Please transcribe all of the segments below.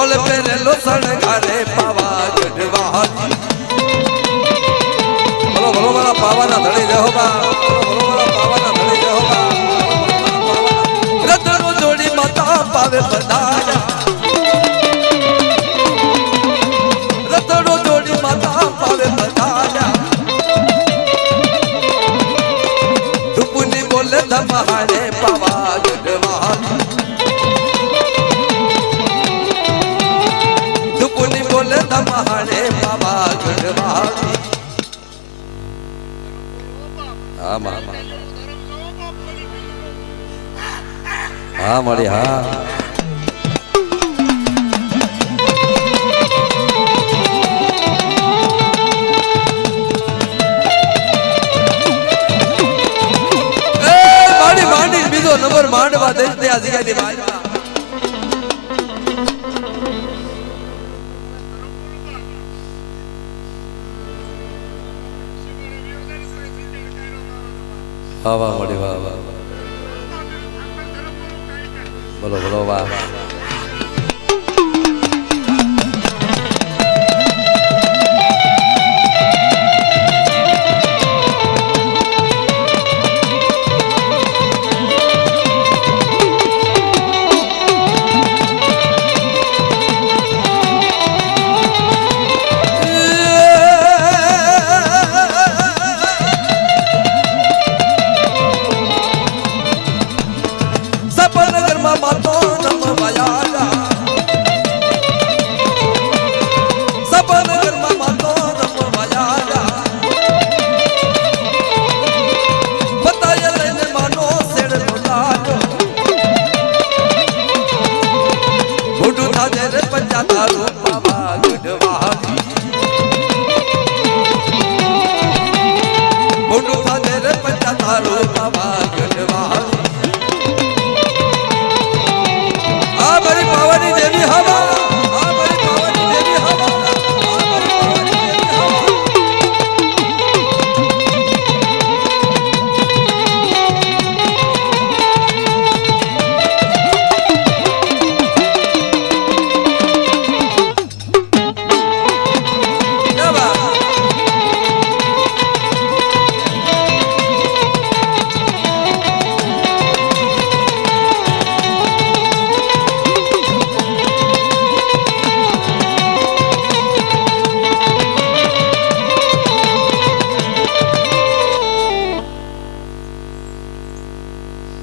ઢોલ પહેરેલો શણગારે પાવાગઢ વાલી બોલો બોલો મારા પાવાના ધણી જહો બા બોલો મારા પાવાના ધણી જહો બા રતનો જોડી માતા પાવે પધાર્યા રતનો જોડી માતા પાવે પધાર્યા ધુપુની બોલે ધમાડે પાવાગઢ વાલી ધુપુની બોલે ધમાડે પાવાગઢ વાલી હા મામા હા મળી હા બીજો નંબર માંડવા દઈ દે આ જગ્યાની માંડવા વાહ વાહ મળી વાહ વાહ બોલો બોલો વાહ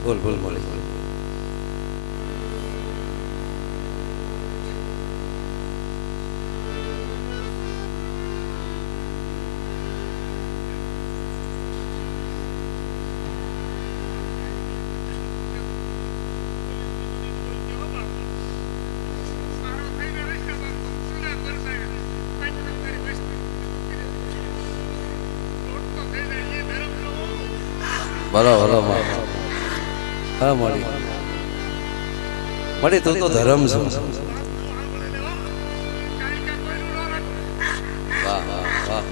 બોલ બોલ બોલ બોલો બોલો હા મળી મળી તું તો ધર્મ છો વાહ વાહ વાહ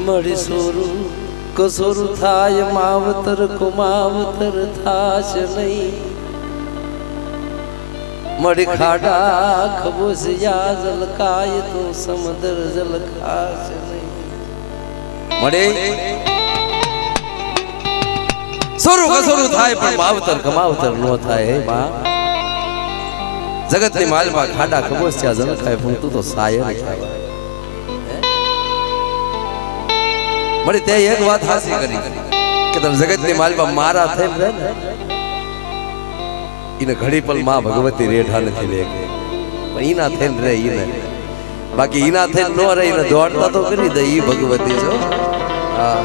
મળી સોરું કસોર થાય માવતર કુમાવતર થાશ નહીં મળી ખાડા ખબોસિયા જલકાય તો સમુદ્ર જલખાશ નહીં મળી સોરું કસોરું થાય પણ માવતર કમાવતર નો થાય હે માં જગતની માલમાં ખાડા ખબોસિયા જલખાય પણ તું તો સાયર ખાય મળી તે એક વાત હાસી કરી કે તમે જગતની માલમાં મારા થઈને રહે ને ઈને ઘડી પલ માં ભગવતી રેઠા નથી લે પણ ઈના થઈને રે ઈને બાકી ઈના થઈને નો રે ઈને દોડતા તો કરી દે ઈ ભગવતી છો હા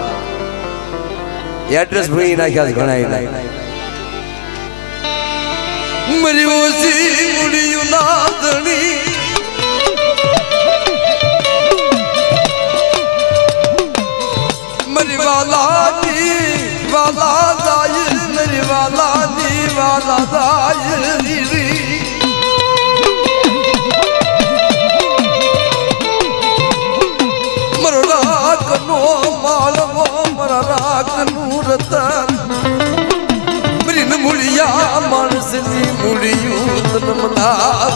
એડ્રેસ ભૂઈ નાખ્યા ઘણા ઈને મરી ઓસી મુડિયું નાદણી મરી વાલાની વાલા દાય મરી વાલાની વાલા દાય મરો રાજ રાખનો માળવો મારા રાખનું રતન મરીન મૂળિયા માણસની મૂળિયું તનમના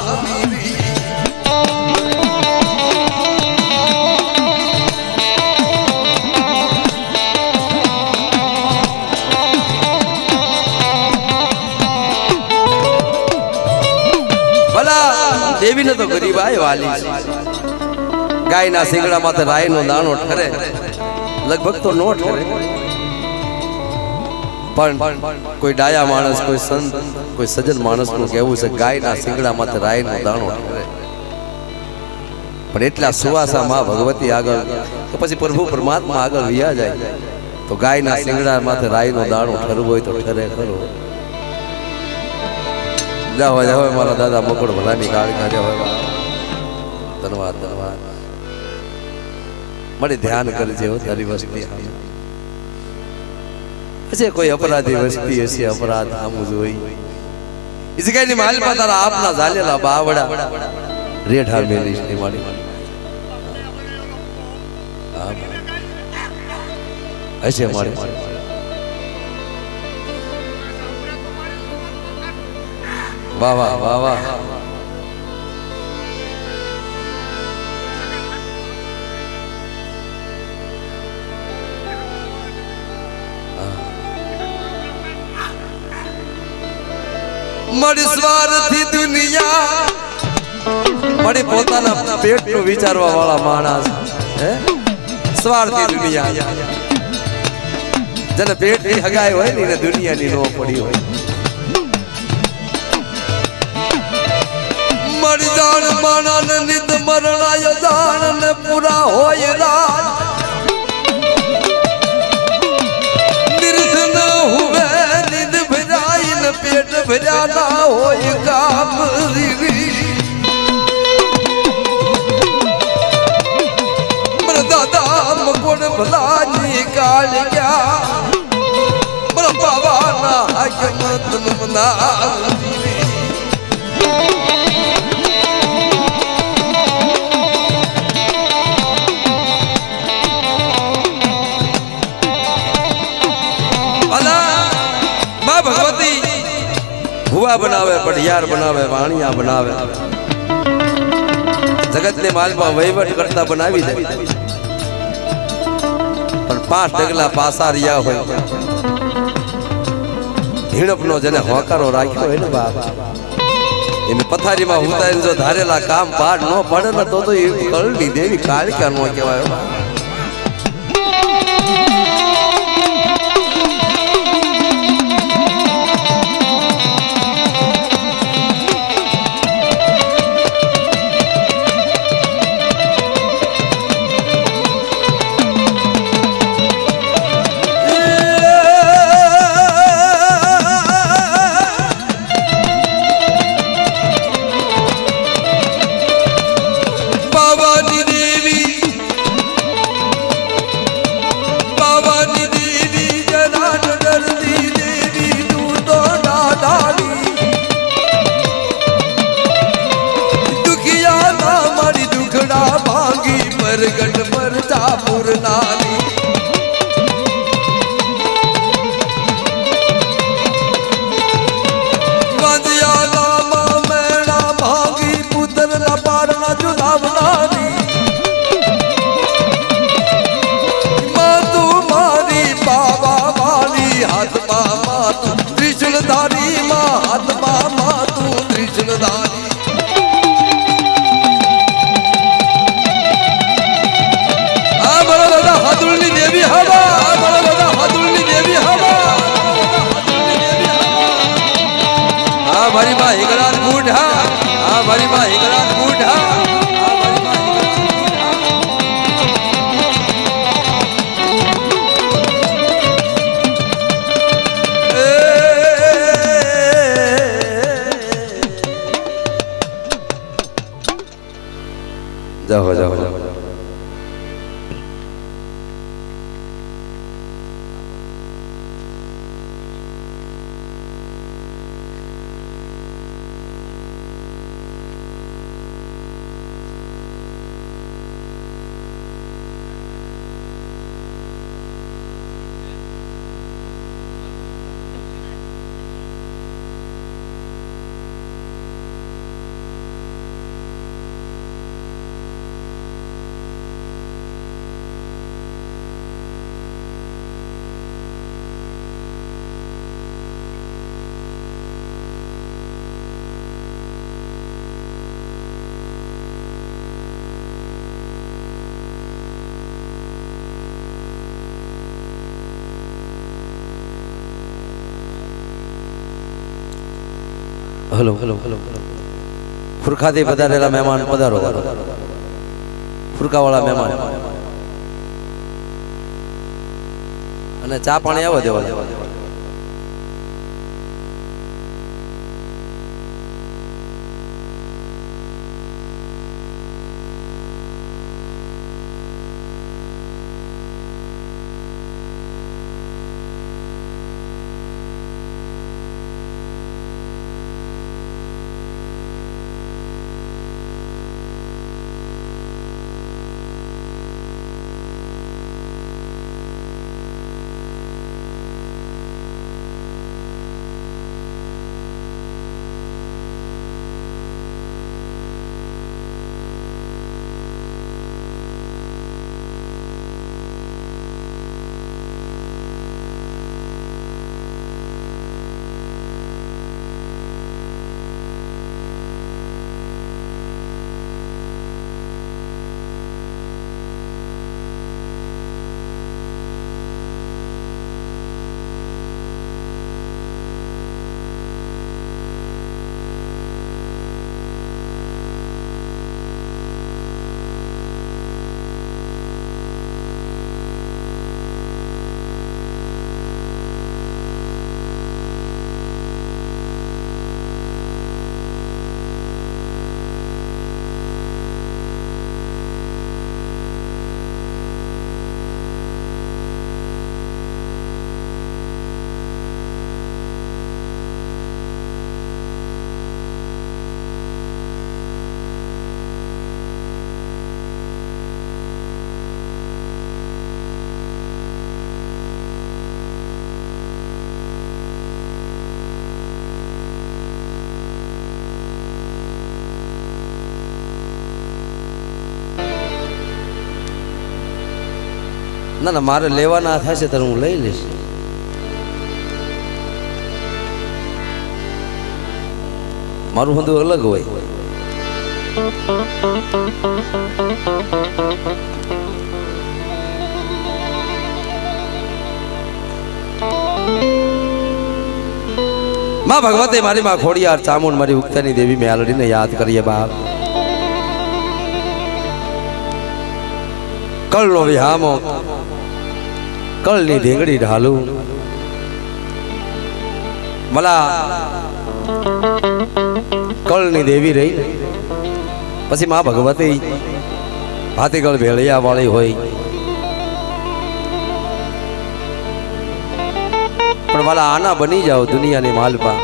દેવી ને તો ગરીબાઈ વાલી ગાયના શિંગડા માથે રાયનો દાણો ઠરે લગભગ તો નો ઠરે પણ કોઈ ડાયા માણસ કોઈ સંત કોઈ સજ્જન માણસ નું કહેવું છે ગાયના શિંગડા માથે રાયનો દાણો ઠરે પણ એટલા સુવાસા માં ભગવતી આગળ કે પછી પ્રભુ પરમાત્મા આગળ વિયા જાય તો ગાયના શિંગડા માથે રાયનો દાણો ઠરવો હોય તો ઠરે ખરો જાઓ જાઓ મારા દાદા મકોડ ભલાની કાળકા જાઓ ધન્યવાદ ધન્યવાદ મને ધ્યાન કરજે હો તારી વસ્તી હશે કોઈ અપરાધી વસ્તી હશે અપરાધ આમું જોઈ इस कहीं नहीं माल पता रहा आपना जालेला बावड़ा रेठा मेली नहीं मारी ऐसे हमारे वाह वाह वाह वाह मड़ी स्वार्थी दुनिया मड़ी पोताना पेट नु विचारवा वाला माणस है स्वार्थी दुनिया जने पेट की हगाई होय ने दुनिया नी नो पड़ी होय मरी जान माना ने नित मरना यदान ने पूरा होय रात निर्धन हुए निद भराई न पेट भरा ना होय काम रीवी मर दादा मकोड़ भला निकाल गया मर बाबा ना हकमत मना भगवती भुआ बनावे पढ़ियार बनावे वाणिया बनावे जगत ने मालपा वहीवट करता बनावी दे पर 5 डगला पासा रिया होय हिड़पनो जने होकारो राख्यो है ने बाप इन पथारी में होता इन जो धारेला काम पार नो पड़े न तो ये कळनी देवी कालिका नो कहेवाय गट पर चापुर नानी बाजिया लामा मैना भागी पुत्र न पारना जुलाव नानी माँ तू मारी बाबा वाली हाथ मामा तू त्रिशूलधारी माँ हाथ मामा तू त्रिशूलधारी हाथुळनी હલો ખુરખાથી પધારેલા મહેમાન પધારો ખુરકાવાળા મહેમાન અને ચા પાણી આવો દેવા ના ના મારે લેવાના થશે તો હું લઈ લઈશ મારું બધું અલગ હોય માં ભગવતે મારી માં ખોડિયાર ચામુંડ મારી ઉક્તાની દેવી મેલડીને યાદ કરીએ બાપ કળનો વિહામો કળની ઢીંગડી ઢાલું મલા કળની દેવી રહી પછી માં ભગવતી હાથીગળ ભેળિયા વાળી હોય પણ વાલા આના બની જાઓ દુનિયાની માલપા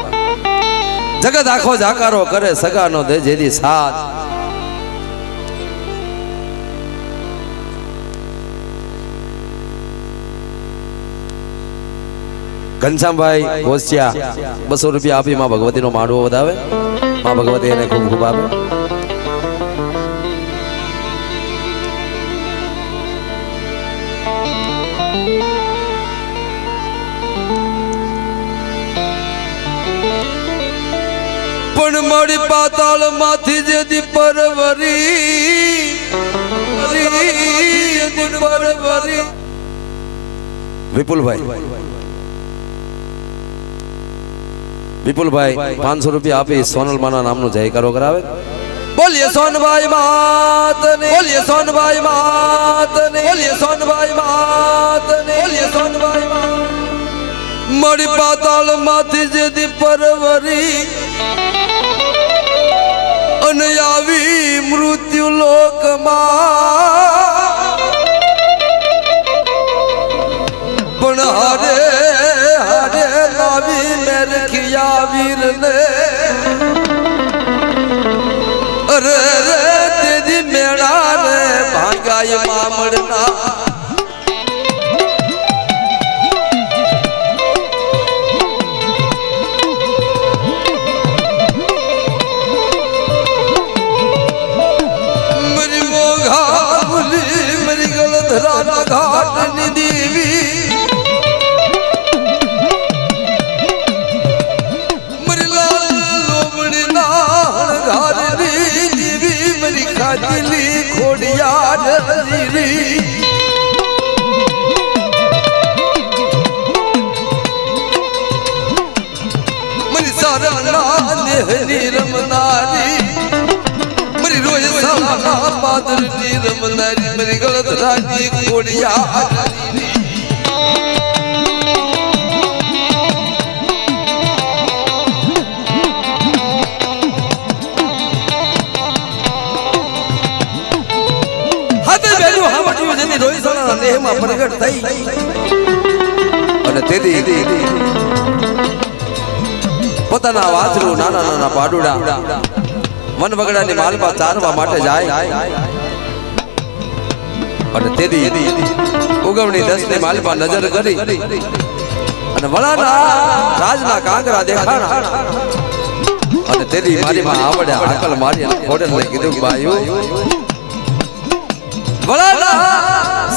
જગત આખો જાકારો કરે સગાનો દે જેદી સાથ ઘનશ્યામભાઈ ગોસિયા 200 રૂપિયા આપી માં ભગવતીનો માંડવો વધાવે માં ભગવતી એને ખૂબ ખૂબ આપે પણ મારી પાતાળ માંથી જેથી પરવરી વિપુલભાઈ 500 રૂપિયા આપી સોનલ માના નામનો જયકારો કરાવે બોલીએ સોનભાઈ માતને બોલીએ સોનભાઈ માતને બોલીએ સોનભાઈ માતને બોલીએ સોનભાઈ માત મારી પાતાળ માંથી જેથી પરવરી અને આવી મૃત્યુ લોકમાં પણ હારે હારે લાવી મેરખિયા વીરને અરે રે તેજી મેળા રે ભાંગાય મામડના ઘાટની દેવી મરલા લોમડી નાણ ઘારની દેવી મરી ખાજલી ખોડિયાર દીરી મરી સારા નેહની જમનારી મરી ગળત રાજી કોડિયા હાથે બેલું હાવડિયું જેની રોઈસણા દેહમાં પ્રગટ થઈ અને તેથી પોતાના વાછરું નાના નાના પાડુડા મન વગડાની માલમાં ચારવા માટે જાય અને તેથી ઉગવણી 10 ની માલમાં નજર કરી અને વળાના રાજના કાંકરા દેખાણા અને તેથી મારી માં આવડે આકલ મારી અને ખોડલને કીધું બાયુ વળાના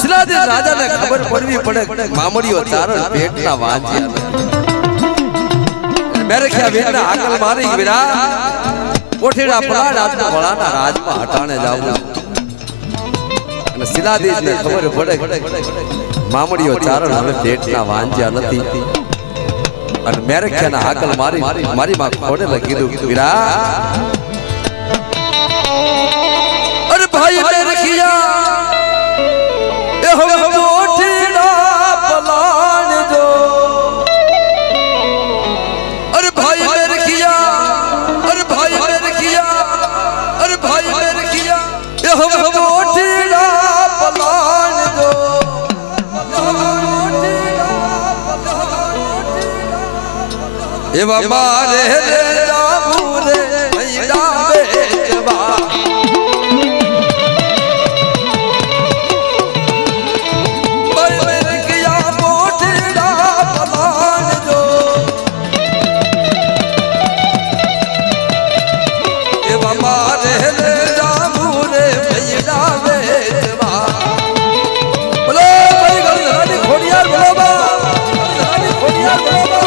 સિરાજી રાજાને ખબર પડવી પડે મામડીઓ ચારણ પેટના વાંચ્યા મેરે ખ્યા વીરના આકલ મારી વીરા કોઠીડા પલાડ આપના વળાના રાજમાં હટાણે જાવું અને શિલાદીજને ખબર પડે મામડીઓ ચારણ હવે પેટના વાંચ્યા નથી અને મેરે ખ્યાના આકલ મારી માં ખોડે કીધું વીરા અરે ભાઈ મેરે ખિયા એ હવે કોઠીડા પલાડ જો अरे भाई मेरे किया अरे भाई मेरे किया अरे भाई मेरे किया ये हम कोठीड़ा पलान दो एवा मारे रे जाबू रे भैया बेचवा भाई मेरे किया कोठीड़ा पलान दो मारे रे जामू रे भैया बेचवा बोलो भाई गलधानी खोड़ियार बोलो बा गलधानी खोड़ियार बोलो बा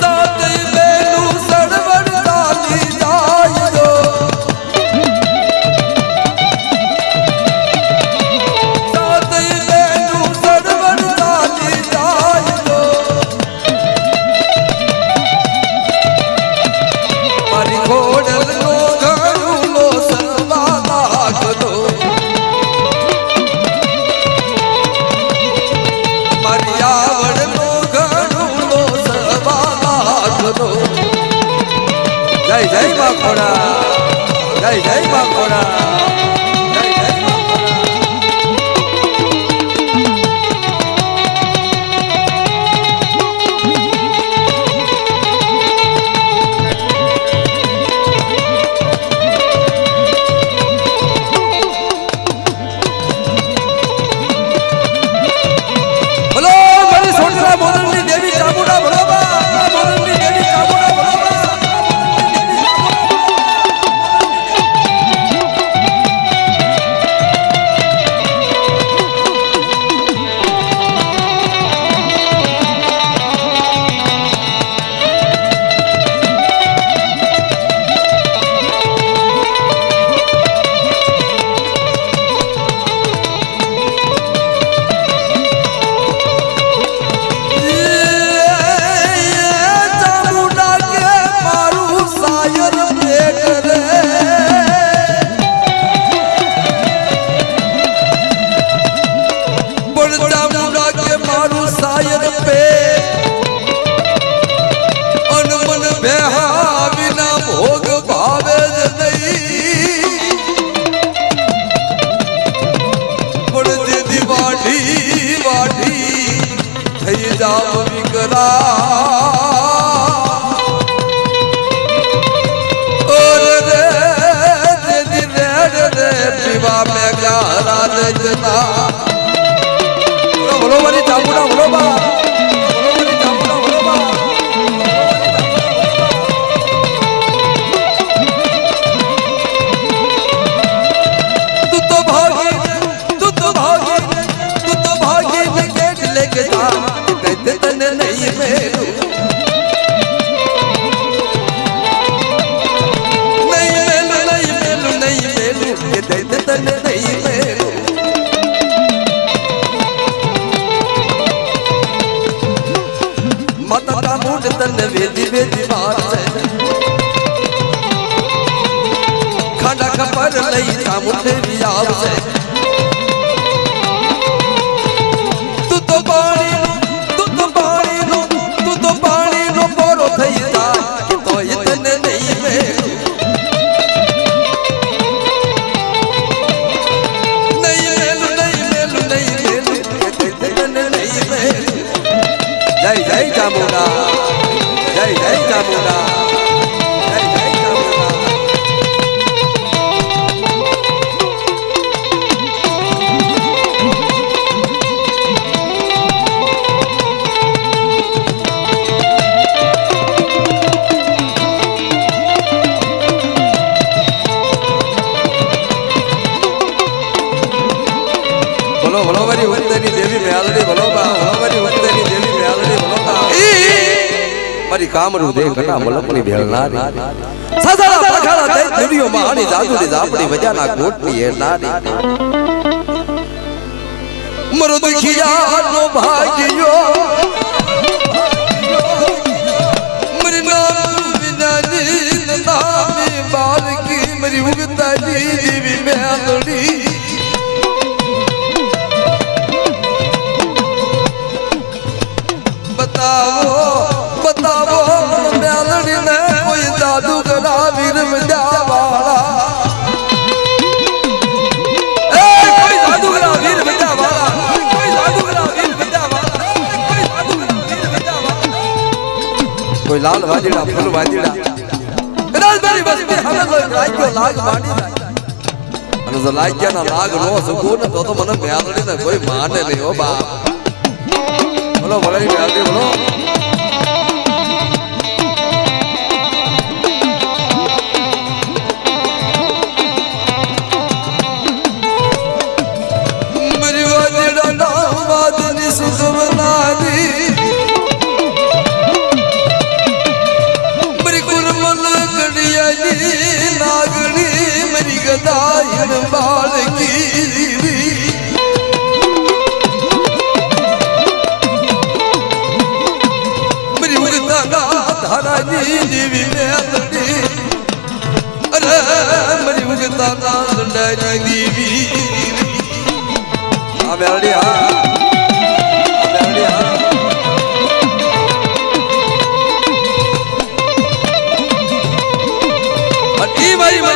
साथ बेलू सड़बड़ डाली जाय दो साथ बेलू सड़बड़ डाली जाय दो खोडल नो घणू लो सर्वा लाख दो मारी आवड़ नो घणू लो सर्वा लाख दो जय जय मां खोड़ा जय जय मां खोड़ा जय जय मां मोदनी देवी चामुंडा बोलो बा मोदनी देवी चामुंडा बोलो बा जाओ विकरा और रे रे पीवा में गारा देना बोलो वाली चामुंडा बोलो बा बोलो वाली चामुंडा बोलो बा तू तो भागी में गेट लेके जा तन नहीं मेरू नहीं मेरू ये तन नहीं मेरू माता का मुंड तन वेदी वेदी मार ખાડા ખબર લઈ સામુઠેરી આવશે તું તો પાણીનો પોરો થઈ જા તો તને નહીં જય જય ચામુંડા જય જય ચામુંડા જય જય ચામુંડા બોલો બોલો મારી વંદની દેવી મેલડી બોલો બા બોલો મારી વંદની દેવી મેલડી બોલો બા મારી કામરૂ દે ઘટા મલકની ભેળનારી સાસારા પખાડા દે દુનિયો મહાની જાદુની જાપડી વજાના કોટની એ નારી મરો દુખિયાનો ભાગ્યો મરી નામ વિનાની નામી બાલકી મરી ઉગતાની દેવી મેલડી बताओ मेलड़ी ने कोई जादूगरा वीर विद्यावाला कोई जादूगरा वीर विद्यावाला कोई जादूगरा वीर विद्यावाला कोई जादूगरा वीर विद्यावाला कोई लाल वाजीड़ा फूल वाजीड़ा कदाच मेरी बस्ती हमें तो लाग्यो लाग मानी અને જો લાગ્યાના લાગ નો સગો ને તો મને મેલડી ને કોઈ માને નહીં હો બા બોલો બોલો મેલડી બોલો देवी मेलड़ी अरे मरी उगता ना लंडाई देवी आ मेलड़ी आ मेलड़ी आ अटी मारी मां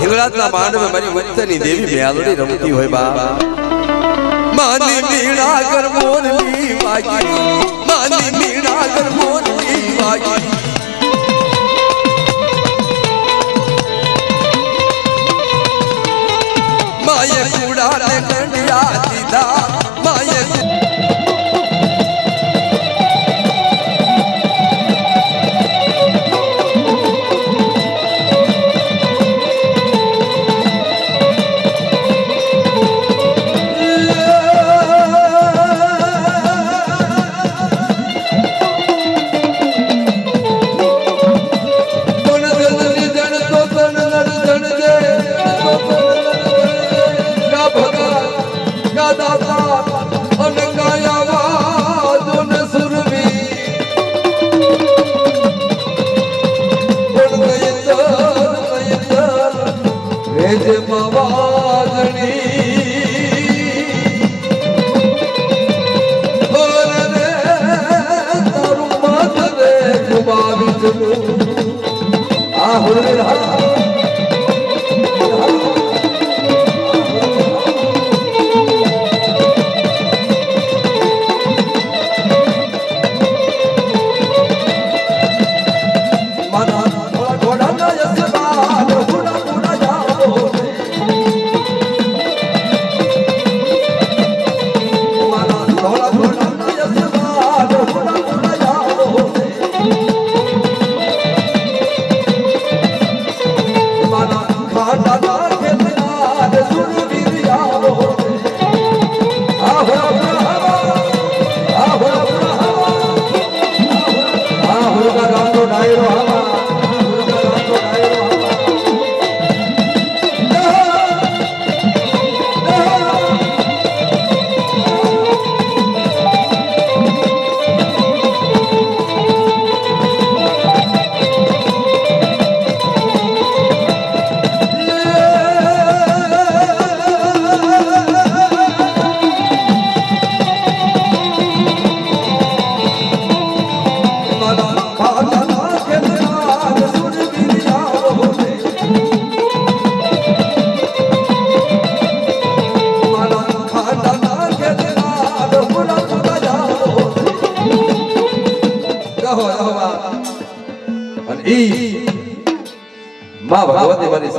हिंगळातला मांडव मारी वंतनी देवी मेलड़ी रमती होय बा मानी मीणा कर मोरली वागी मानी मीणा कर मोरली वागी माये कूड़ा ने कंडिया दीदा माये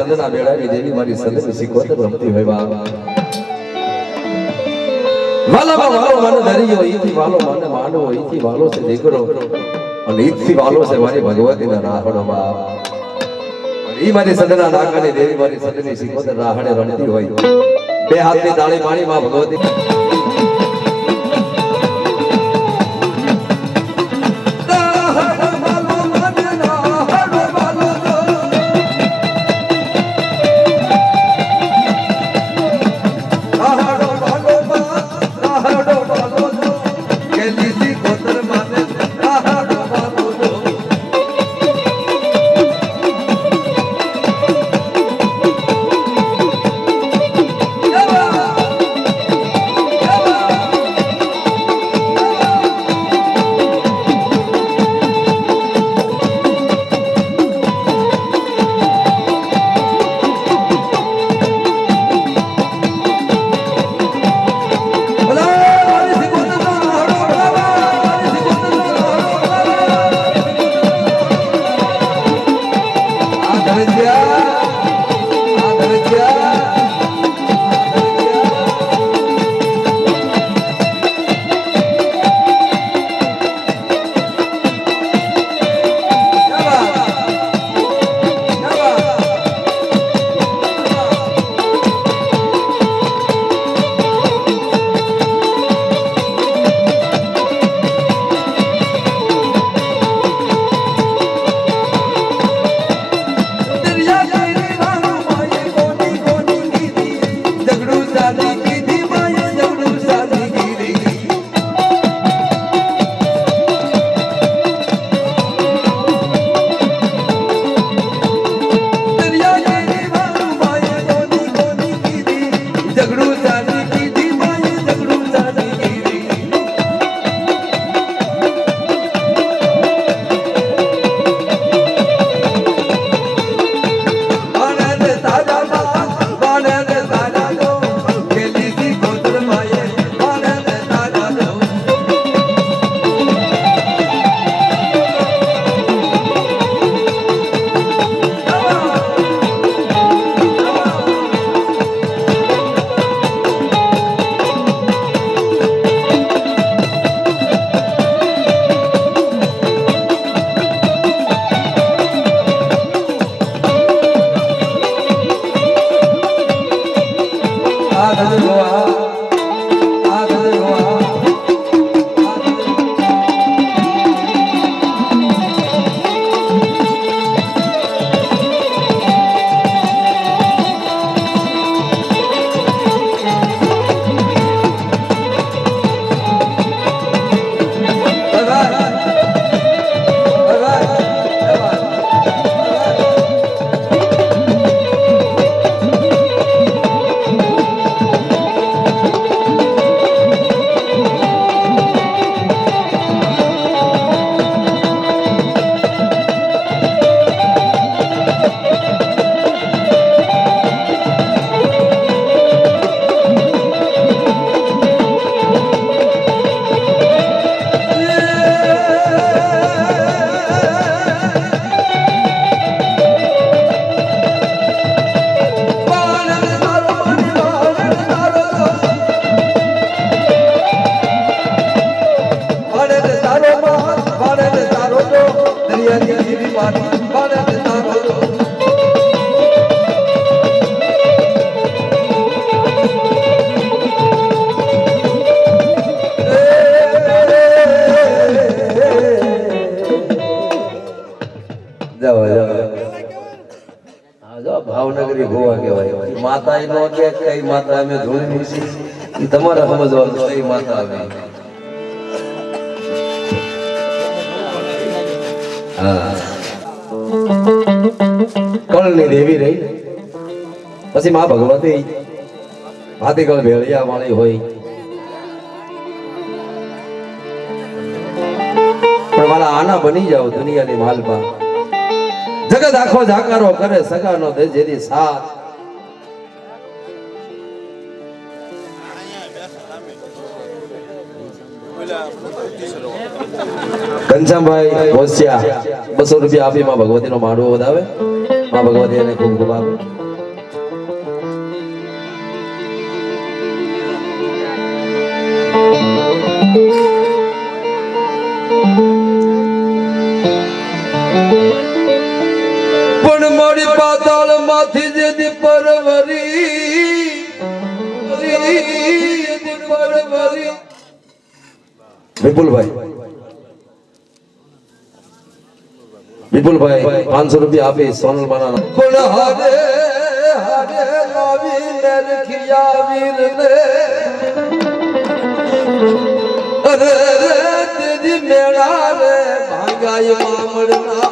સંતના બેડાની દેવી મારી સંતની શીખવત રમતી હોય બા વાલામાં વાલો મને ધરિયો ઈથી વાલો મને માંડવો ઈથી વાલો છે દીકરો અને ઈથી વાલો છે મારી ભગવતીના રાહડો બા ઈ મારી સંતના નાકાની દેવી મારી સંતની શીખવત રાહડે રમતી હોય બે હાથની તાળી મારી માં ભગવતી ભાવનગરી ગોવા કહેવાય માતા નો કે કઈ માતા અમે ધોળી મૂસી એ તમારે સમજવાનું કઈ માતા આવે હા કળની દેવી રહી પછી માં ભગવતી ભાતીકળ ભેળિયા વાળી હોય પણ મારા આના બની જાવ દુનિયાની માલમાં જગત આખો જાકારો કરે સગાનો દે જેની સાથ ઘનશ્યામભાઈ હોશિયા 200 રૂપિયા આપી માં ભગવતી નો માંડવો વધાવે માં ભગવતી એને ખૂબ ખૂબ આપે વિપુલભાઈ 500 રૂપિયા આપી સોનલ માના કોણ હારે હારે લાવી મેરખિયા વીરને અરે રે તેરી મેળા રે ભાંગાય મામડના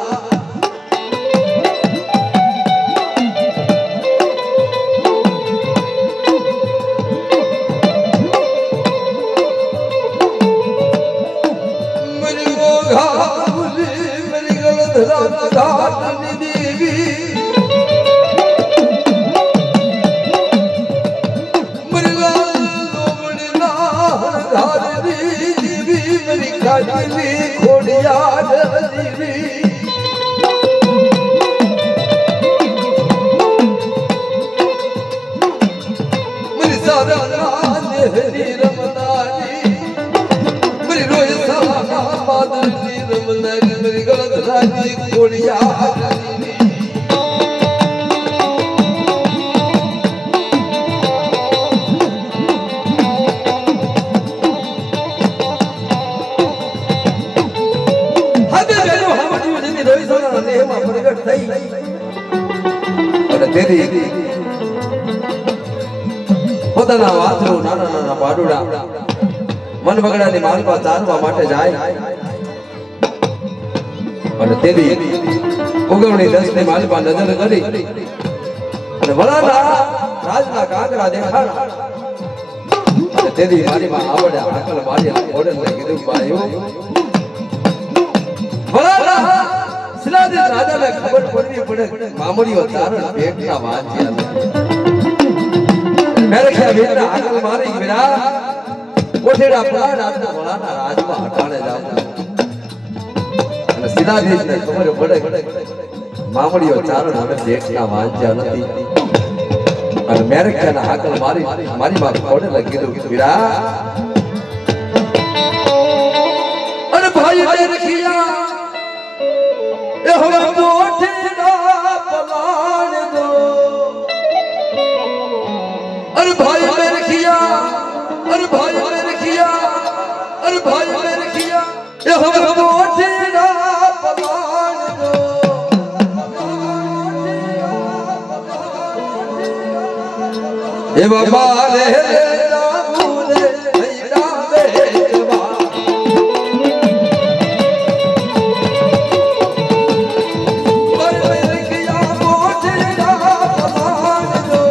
પોતાના વાસરો નાના નાના પાડુડા મન બગડાની માલપા ચારવા માટે જાય અને તેદી ઉગવણી 10 ની માલપા નજર કરી અને વલાના રાજના કાંકરા દેખાડા અને તેદી મારી માં આવડે આકલ મારી ઓર્ડર ને કીધું ભાઈઓ વલાના સિલાદી રાજાને ખબર પડવી પડે મામડીઓ ચારણ પેટના વાંચ્યા મેરે ખ્યાલ બેટા આગળ મારી વિરા કોઠેડા પ્રાણ આપના વલાના રાજમાં હટાણે જાવ અને સિલાદીને ખબર પડે મામડીઓ ચારણ હવે પેટના વાંચ્યા નથી અને મેરે ખ્યાલ આગળ મારી માં કોડે કીધું વિરા અરે ભાઈ મેરે ખ્યાલ એ હવે કોઠેડા પલાણ દો अरे भाई मेरे किया अरे भाई मेरे किया अरे भाई मेरे किया ये हम मोटेरा पलान दो ये बाबा रे रामूले हैरा बेटवा मेरे किया मोटेरा पलान दो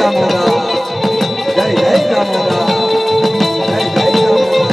ચામુંડા જય જય ચામુંડા જય જય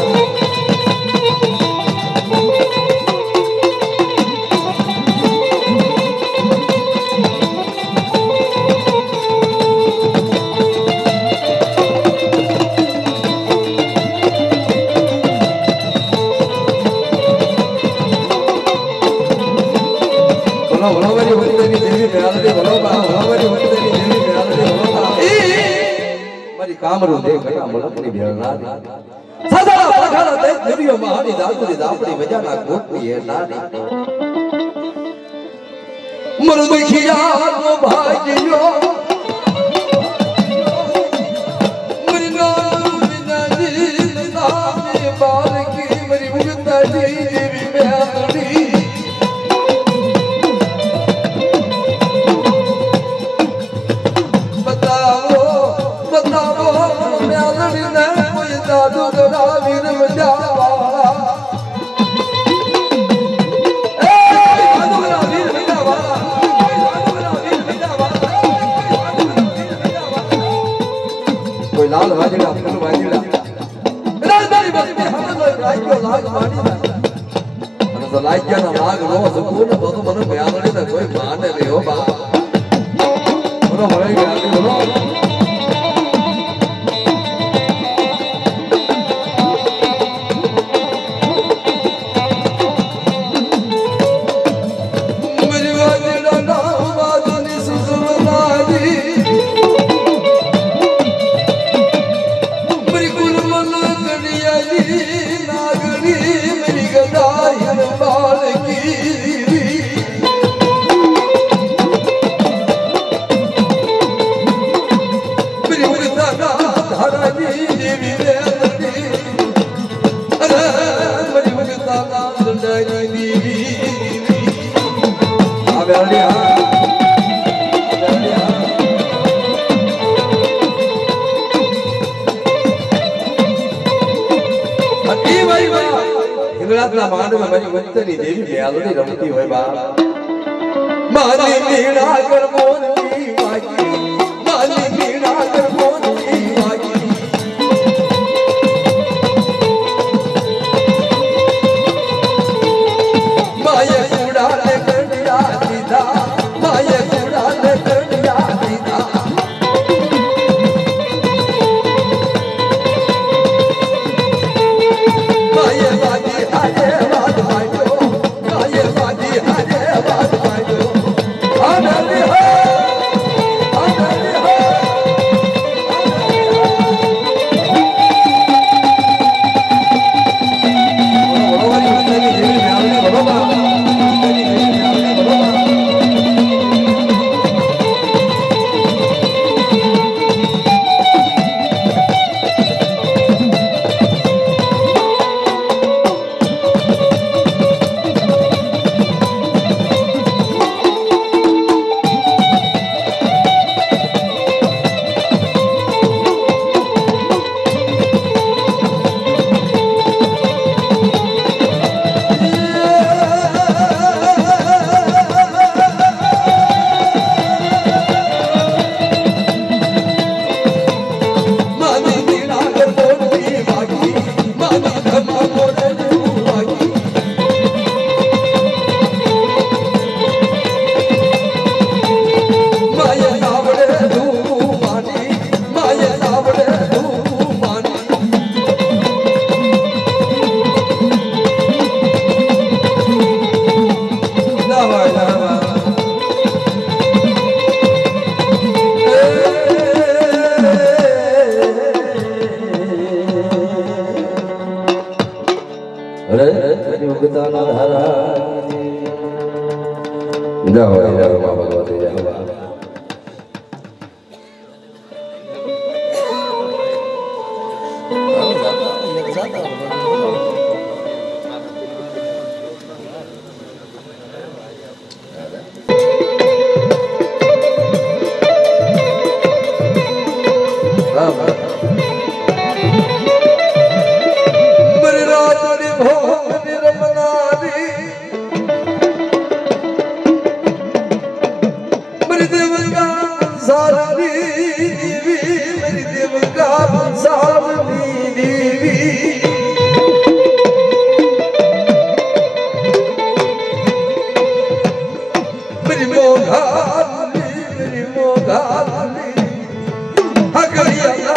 કામરું દે ઘણા મલકની ભેળનારી સદા પખાડા દે દેવીઓ મહાની દાદુરી દાપડી વજાના કોટની એ નારી મરુ દુખિયા નો ભાગ્યો મરનો વિનાજી નામે બાલકી મરી મુગતાજી દેવી મેળડી લાલ વાજડા ફૂલ વાજડા રાજદારી બસ મે હમલો રાજ્યો લાગ માડી અને તો લાગ્યાના લાગ નો સુકૂન તો મને મ્યાલડી ને કોઈ માને રે હો બા બોલો ભલે ગયા બોલો માંડવા મારી વંતની દેવી મેલડી રમતી હોય બા મારી મીણા કરમોની વાગી મારી મીણા કરમોની વાગી માય કુડાને કડિયા દીધા માય કુડાને કડિયા દીધા માય વાગી હારે सारी કંસારની દેવી मेरी मोघाली हकरिया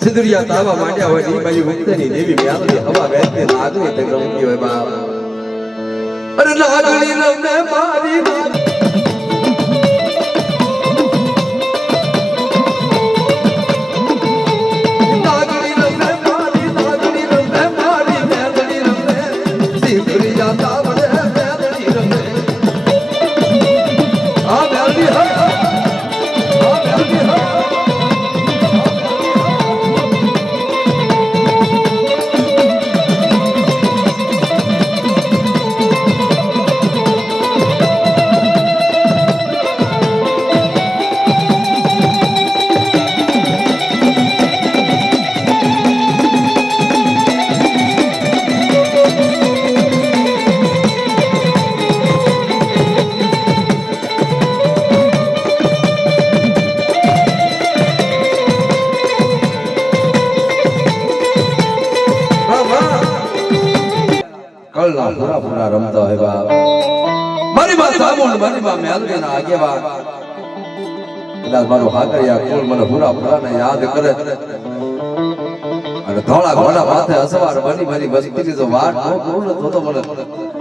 सिद्धुरिया तावा मांड्या હોય ની બાજુ મુક્તની દેવી મ્યાલની હવા વહેતી નાગની તે ગમતી હોય બાપ અરે નાગણી રમને મારી નાગણી રમને મારી મેલડી રમને સિद्धુરિયા તાવડે મેલડી રમને આ મેલડી હે આ મેલડી હે પૂરા રમતા હોય બાપ મારી માં સામુંડ મારી માં મેલડી ના આગેવાન કદાચ મારો હાકરિયા કુળ મને પૂરા પૂરાને યાદ કરે અને ધોળા ઘોડા માથે અસવાર બની મારી બસ્તીની જો વાત ન કરું ને તો મને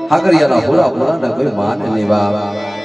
હાકરિયાના પૂરા પૂરાને કોઈ માને નહીં બાપ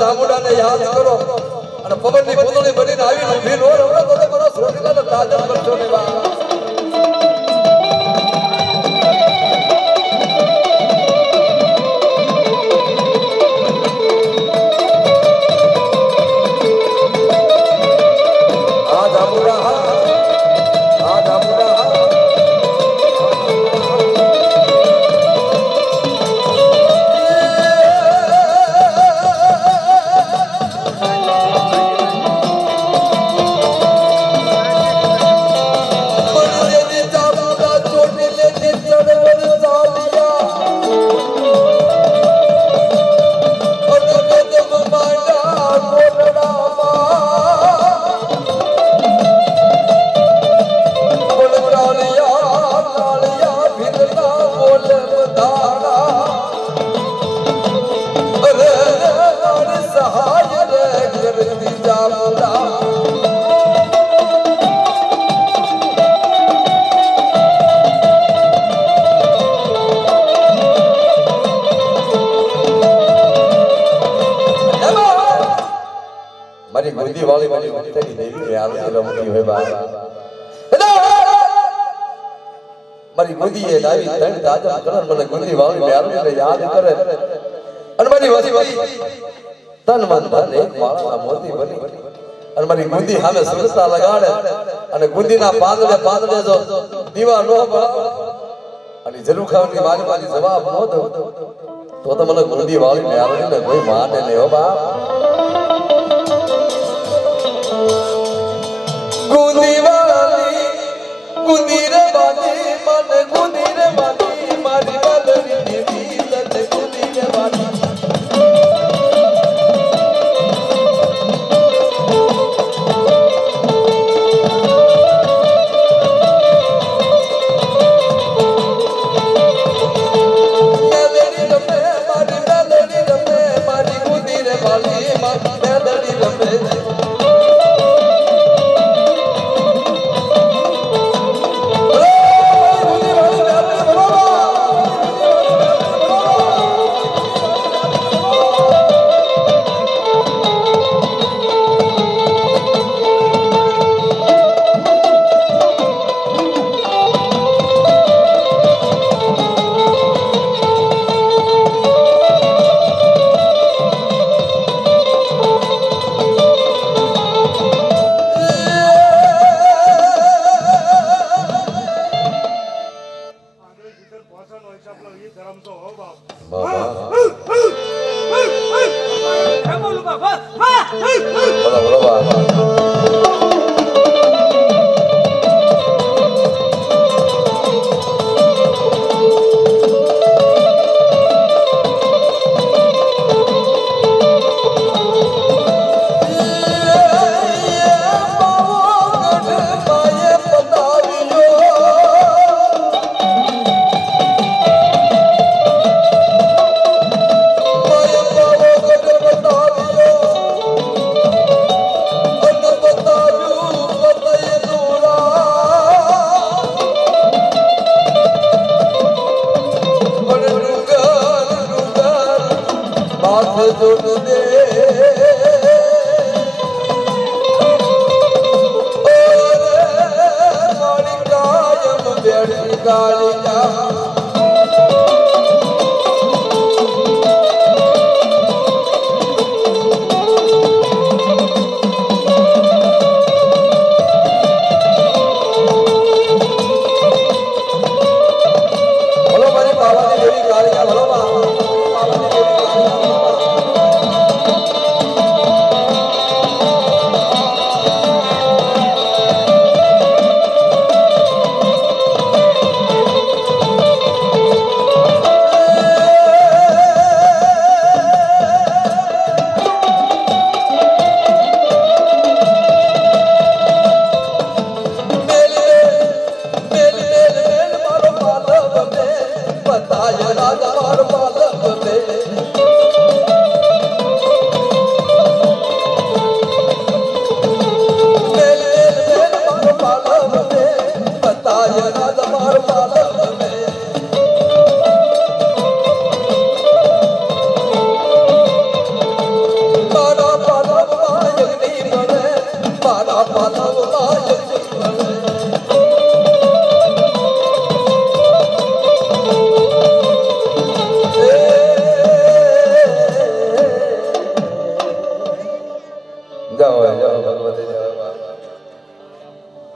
ચામુંડાને યાદ કરો અને પવનની પૂતળી બનીને આવી ઊભી નો રહો તો તમારા સોટીલાને તાજલ કરશો ને બા મારી ગુદી વાળી મારી ભક્તની દેવી રે આરતી રમતી હોય બા મારી ગુંદીએ લાવી ત્રણ તાજા કલર મને ગુંદી વાળી આવીને યાદ કરે અને મારી વસ્તી તન મન ધન એક માળા મોતી બની અને મારી ગુંદી સામે સુરતા લગાડે અને ગુંદીના પાંદડે જો દીવા નો અને જરૂર ખાવાની મારી જવાબ નો દો તો મને ગુંદી વાળી આવીને કોઈ માને નહીં હો બાપ ગુંદી વાળી ગુંદી રે વાળી મને ગુંદી રે વાળી મારી વાલરી દેવી તને ગુંદી રે વાળી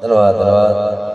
ધન્યવાદ ધન્યવાદ